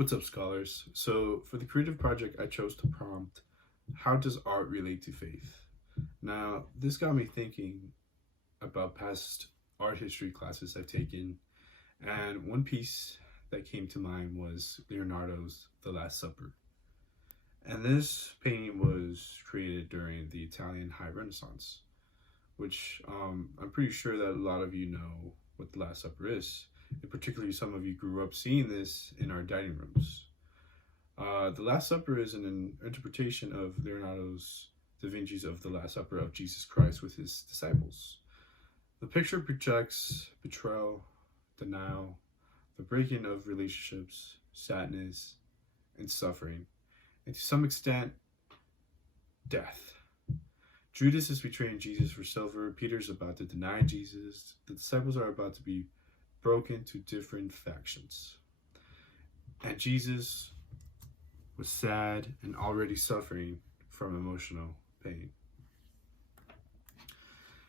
What's up, scholars? So, for the creative project, I chose to prompt, how does art relate to faith? Now, this got me thinking about past art history classes I've taken, and one piece that came to mind was Leonardo's The Last Supper. And this painting was created during the Italian High Renaissance, which I'm pretty sure that a lot of you know what The Last Supper is. And particularly, some of you grew up seeing this in our dining rooms. The Last Supper is an interpretation of Leonardo's da Vinci's of the Last Supper of Jesus Christ with his disciples. The picture projects betrayal, denial, the breaking of relationships, sadness, and suffering, and to some extent, death. Judas is betraying Jesus for silver. Peter's about to deny Jesus. The disciples are about to be broken to different factions. And Jesus was sad and already suffering from emotional pain.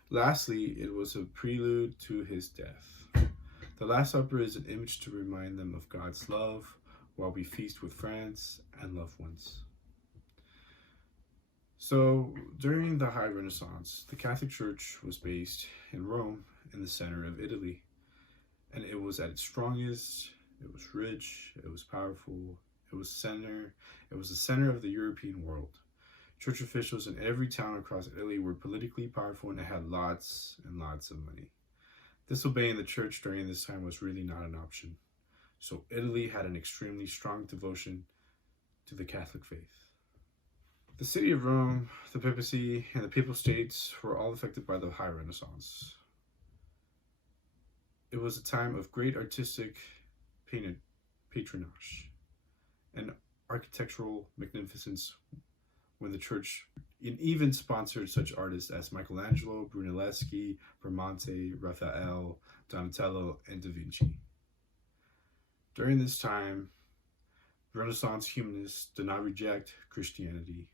Lastly, it was a prelude to his death. The Last Supper is an image to remind them of God's love while we feast with friends and loved ones. So, during the High Renaissance, the Catholic Church was based in Rome, in the center of Italy. And it was at its strongest, it was rich, it was powerful, it was the center of the European world. Church officials in every town across Italy were politically powerful and had lots and lots of money. Disobeying the church during this time was really not an option. So Italy had an extremely strong devotion to the Catholic faith. The city of Rome, the papacy, and the papal states were all affected by the High Renaissance. It was a time of great artistic patronage and architectural magnificence when the church even sponsored such artists as Michelangelo, Brunelleschi, Bramante, Raphael, Donatello, and Da Vinci. During this time, Renaissance humanists did not reject Christianity.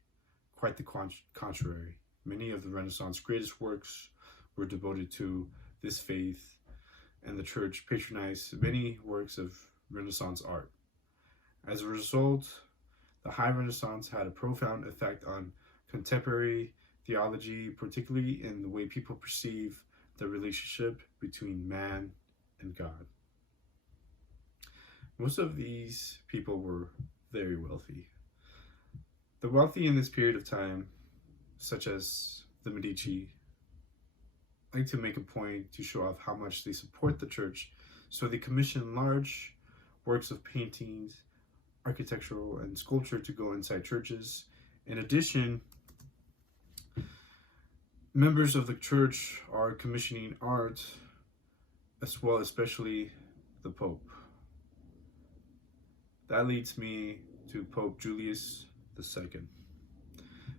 Quite the contrary. Many of the Renaissance greatest works were devoted to this faith, and the church patronized many works of Renaissance art. As a result, the High Renaissance had a profound effect on contemporary theology, particularly in the way people perceive the relationship between man and God. Most of these people were very wealthy. The wealthy in this period of time, such as the Medici, like to make a point to show off how much they support the church, so they commission large works of paintings, architectural, and sculpture to go inside churches. In addition, members of the church are commissioning art as well, especially the Pope. That leads me to Pope Julius II.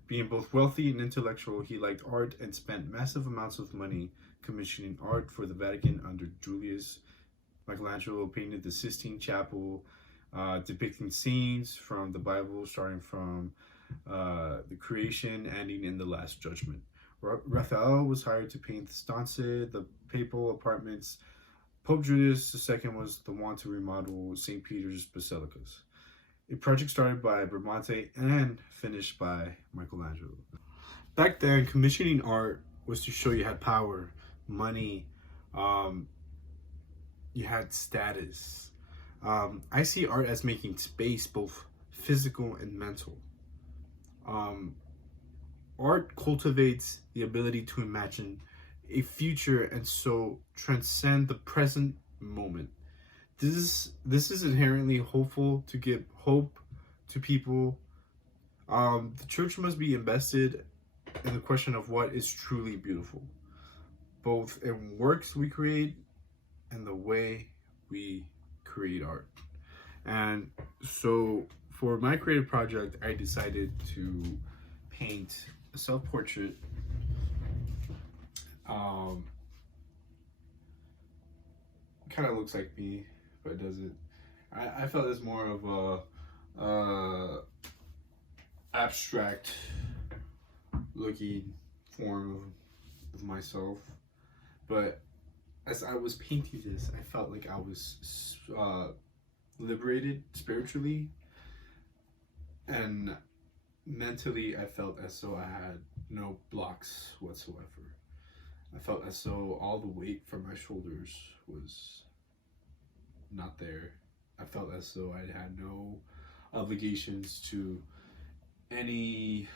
Being both wealthy and intellectual, he liked art and spent massive amounts of money commissioning art for the Vatican under Julius. Michelangelo painted the Sistine Chapel, depicting scenes from the Bible, starting from the creation, ending in the Last Judgment. Raphael was hired to paint the stanze, the papal apartments. Pope Julius II was the one to remodel St. Peter's basilicas, a project started by Bramante and finished by Michelangelo. Back then, commissioning art was to show you had power, money, you had status. I see art as making space, both physical and mental. Art cultivates the ability to imagine a future and so transcend the present moment. This is inherently hopeful, to give hope to people. The church must be invested in the question of what is truly beautiful, both in works we create and the way we create art. And so for my creative project, I decided to paint a self-portrait. Kind of looks like me, but it doesn't. I felt it's more of a abstract looking form of myself. But as I was painting this, I felt like I was liberated spiritually, and mentally I felt as though I had no blocks whatsoever. I felt as though all the weight from my shoulders was not there. I felt as though I had no obligations to any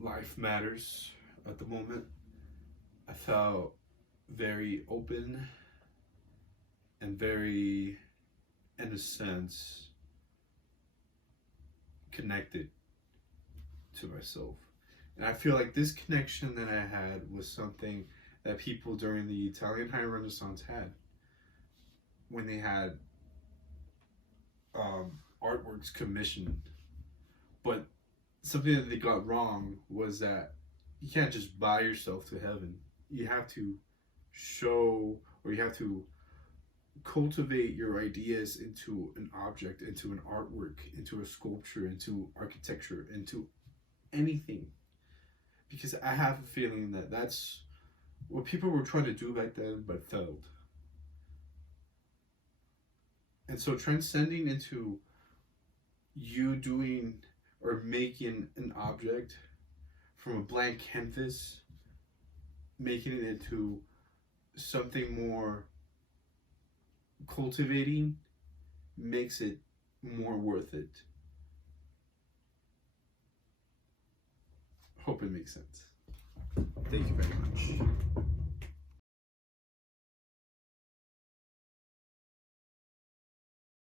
life matters at the moment. I felt very open and very, in a sense, connected to myself. And I feel like this connection that I had was something that people during the Italian High Renaissance had when they had artworks commissioned. But something that they got wrong was that you can't just buy yourself to heaven. You have to show, or you have to cultivate your ideas into an object, into an artwork, into a sculpture, into architecture, into anything. Because I have a feeling that that's what people were trying to do back then but failed. And so transcending into you doing or making an object from a blank canvas, making it into something more cultivating, makes it more worth it. Hope it makes sense. Thank you very much.